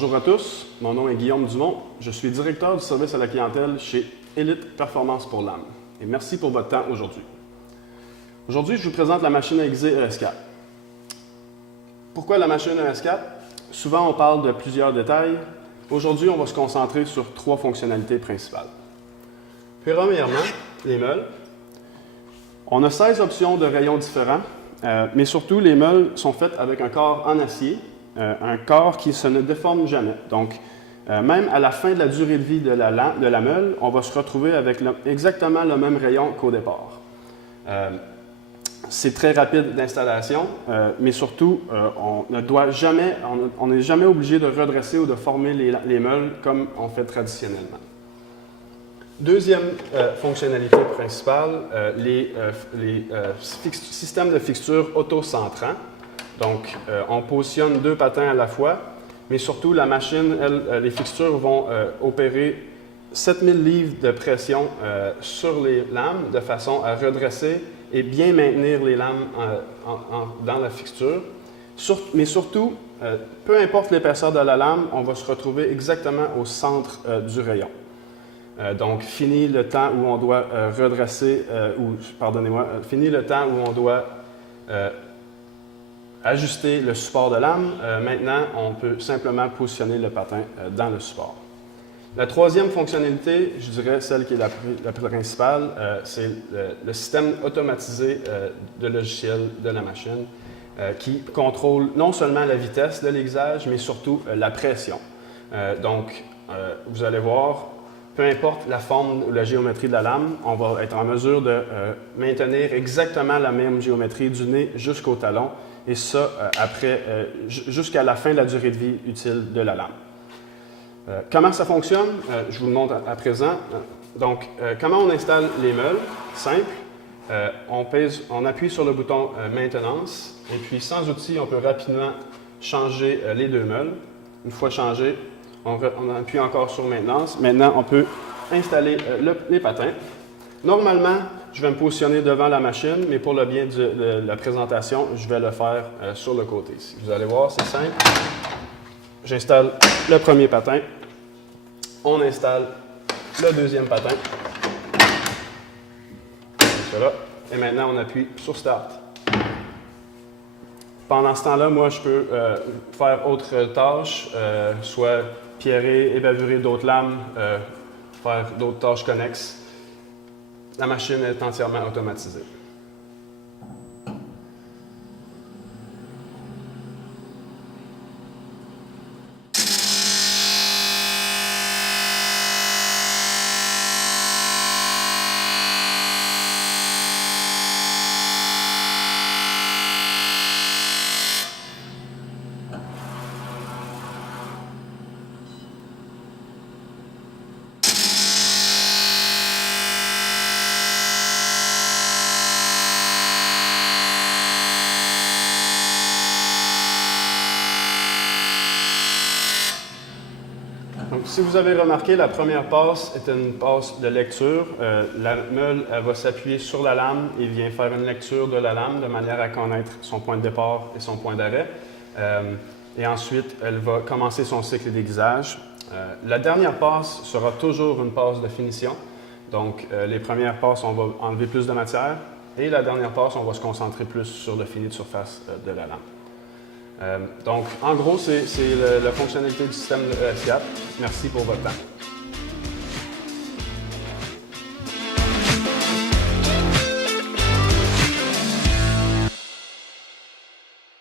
Bonjour à tous, mon nom est Guillaume Dumont. Je suis directeur du service à la clientèle chez Elite Performance pour l'âme. Et merci pour votre temps aujourd'hui. Aujourd'hui, je vous présente la machine à aiguiser ES4. Pourquoi la machine ES4? Souvent, on parle de plusieurs détails. Aujourd'hui, on va se concentrer sur 3 fonctionnalités principales. Premièrement, les meules. On a 16 options de rayons différents, mais surtout, les meules sont faites avec un corps en acier, un corps qui ne déforme jamais. Donc, même à la fin de la durée de vie de la meule, on va se retrouver avec exactement le même rayon qu'au départ. C'est très rapide d'installation, mais surtout, on n'est jamais obligé de redresser ou de former les meules comme on fait traditionnellement. Deuxième fonctionnalité principale, les systèmes de fixture auto-centrants. Donc, on positionne 2 patins à la fois, mais surtout, la machine, les fixtures vont opérer 7000 livres de pression sur les lames de façon à redresser et bien maintenir les lames dans la fixture. Mais surtout, peu importe l'épaisseur de la lame, on va se retrouver exactement au centre du rayon. Donc, fini le temps où on doit fini le temps où on doit ajuster le support de lame. Maintenant, on peut simplement positionner le patin dans le support. La troisième fonctionnalité, je dirais celle qui est la principale, c'est le système automatisé de logiciel de la machine qui contrôle non seulement la vitesse de l'aiguisage, mais surtout la pression. Donc, vous allez voir, peu importe la forme ou la géométrie de la lame, on va être en mesure de maintenir exactement la même géométrie du nez jusqu'au talon, et ça jusqu'à la fin de la durée de vie utile de la lame. Comment ça fonctionne? Je vous le montre à présent. Donc, comment on installe les meules? Simple. On appuie sur le bouton Maintenance, et puis sans outil, on peut rapidement changer les 2 meules. Une fois changé, on appuie encore sur Maintenance. Maintenant, on peut installer les patins. Normalement, je vais me positionner devant la machine, mais pour le bien de la présentation, je vais le faire sur le côté ici. Vous allez voir, c'est simple. J'installe le premier patin. On installe le deuxième patin. Voilà. Et maintenant, on appuie sur Start. Pendant ce temps-là, moi, je peux faire autre tâches, soit pierrer, ébavurer d'autres lames, faire d'autres tâches connexes. La machine est entièrement automatisée. Donc, si vous avez remarqué, la première passe est une passe de lecture. La meule va s'appuyer sur la lame et vient faire une lecture de la lame de manière à connaître son point de départ et son point d'arrêt. Et ensuite, elle va commencer son cycle d'aiguisage. La dernière passe sera toujours une passe de finition. Donc, les premières passes, on va enlever plus de matière. Et la dernière passe, on va se concentrer plus sur le fini de surface de la lame. Donc, en gros, c'est la fonctionnalité du système ES4. Merci pour votre temps.